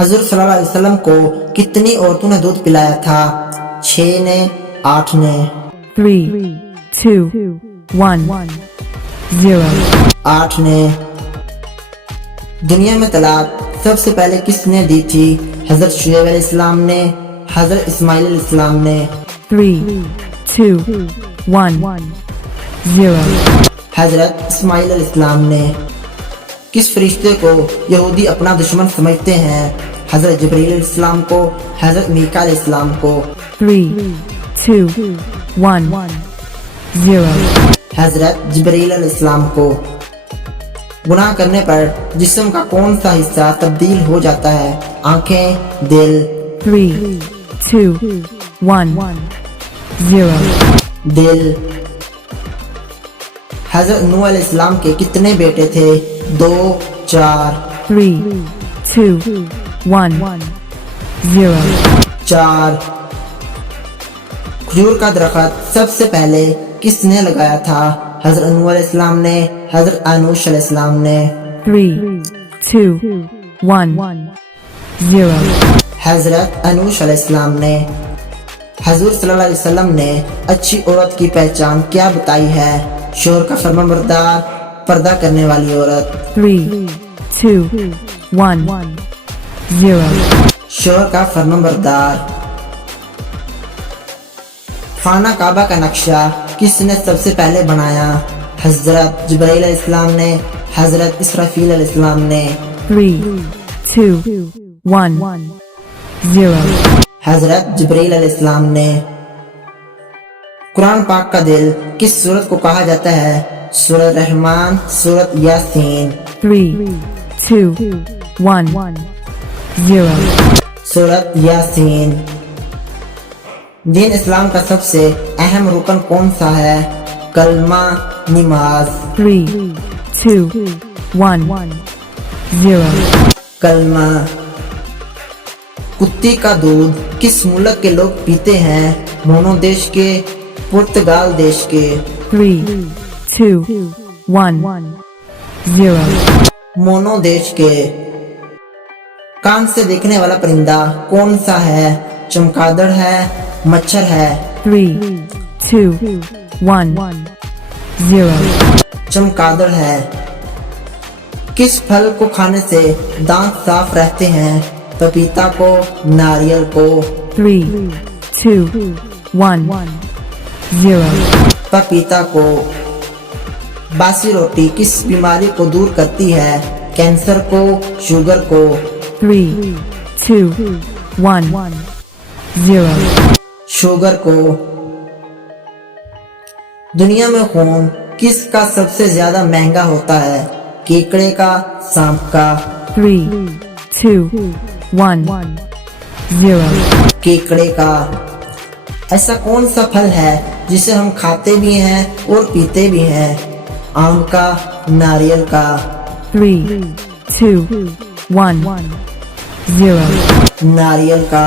حضور صلی اللہ علیہ وسلم کو کتنی عورتوں نے دودھ پلایا تھا؟ 6 نے، 8 نے؟ 3, 2, 1, 0. 8 نے۔ دنیا میں طلاق سب سے پہلے کس نے دی تھی؟ حضرت شعیب علیہ السلام نے، حضرت اسماعیل علیہ السلام نے؟ 3, 2, 1, 0. حضرت اسماعیل علیہ السلام نے۔ کس فرشتے کو یہودی اپنا دشمن سمجھتے ہیں؟ حضرت جبرائیل علیہ السلام کو، حضرت میکا علیہ السلام کو؟ 3, 2, 1, 0. حضرت جبرائیل علیہ السلام کو۔ گناہ کرنے پر جسم کا کون سا حصہ تبدیل ہو جاتا ہے؟ آنکھیں، دل؟ 3, 2, 1, 0. دل۔ حضرت نوح علیہ السلام کے کتنے بیٹے تھے؟ 2، 4؟ 3, 2, 1, 0. 4۔ کھجور کا درخت سب سے پہلے کس نے لگایا تھا؟ حضرت نوح علیہ السلام نے، حضرت انوش علیہ السلام نے؟ 3, 2, 1, 0. حضرت انوش علیہ السلام نے۔ حضور صلی اللہ علیہ وسلم نے اچھی عورت کی پہچان کیا بتائی ہے؟ شوہر کا فرمانبردار، پردہ کرنے والی عورت؟ 3, 2, 1, 0. شوہر کا فرمانبردار۔ خانہ کعبہ کا نقشہ کس نے سب سے پہلے بنایا؟ حضرت جبرائیل علیہ السلام نے، حضرت اسرافیل علیہ السلام نے؟ 3, 2, 1, 0. حضرت جبرائیل علیہ السلام نے۔ قرآن پاک کا دل کس سورت کو کہا جاتا ہے؟ سورۃ رحمان، سورۃ یاسین؟ 3, 2, 1, 0. سورۃ یاسین۔ دین اسلام کا سب سے اہم رکن کون سا ہے؟ کلمہ، نماز؟ 3, 2, 1, 0. کلمہ۔ کتی کا دودھ کس ملک کے لوگ پیتے ہیں؟ مونو دیش کے، پرتگال دیش کے؟ 3, 2, 1, 0. مونو دیش کے۔ کان سے دیکھنے والا پرندہ کون سا ہے؟ چمگادڑ ہے، مچھر ہے؟ 3, 2, 1, 0. چمگادڑ ہے۔ کس پھل کو کھانے سے دانت صاف رہتے ہیں؟ پپیتا کو، ناریل کو؟ 3, 2, 1, 0. پپیتا کو۔ باسی روٹی کس بیماری کو دور کرتی ہے؟ کینسر کو، شوگر کو؟ 3, 2, 1, 0. شوگر کو۔ دنیا میں خون کس کا سب سے زیادہ مہنگا ہوتا ہے؟ کیکڑے کا، سانپ کا؟ 3, 2, 1, 0. کیکڑے کا۔ ایسا کون سا پھل ہے جسے ہم کھاتے بھی ہیں اور پیتے بھی ہیں؟ آم کا، ناریل کا؟ 3, 2, 1, 0. ناریل کا۔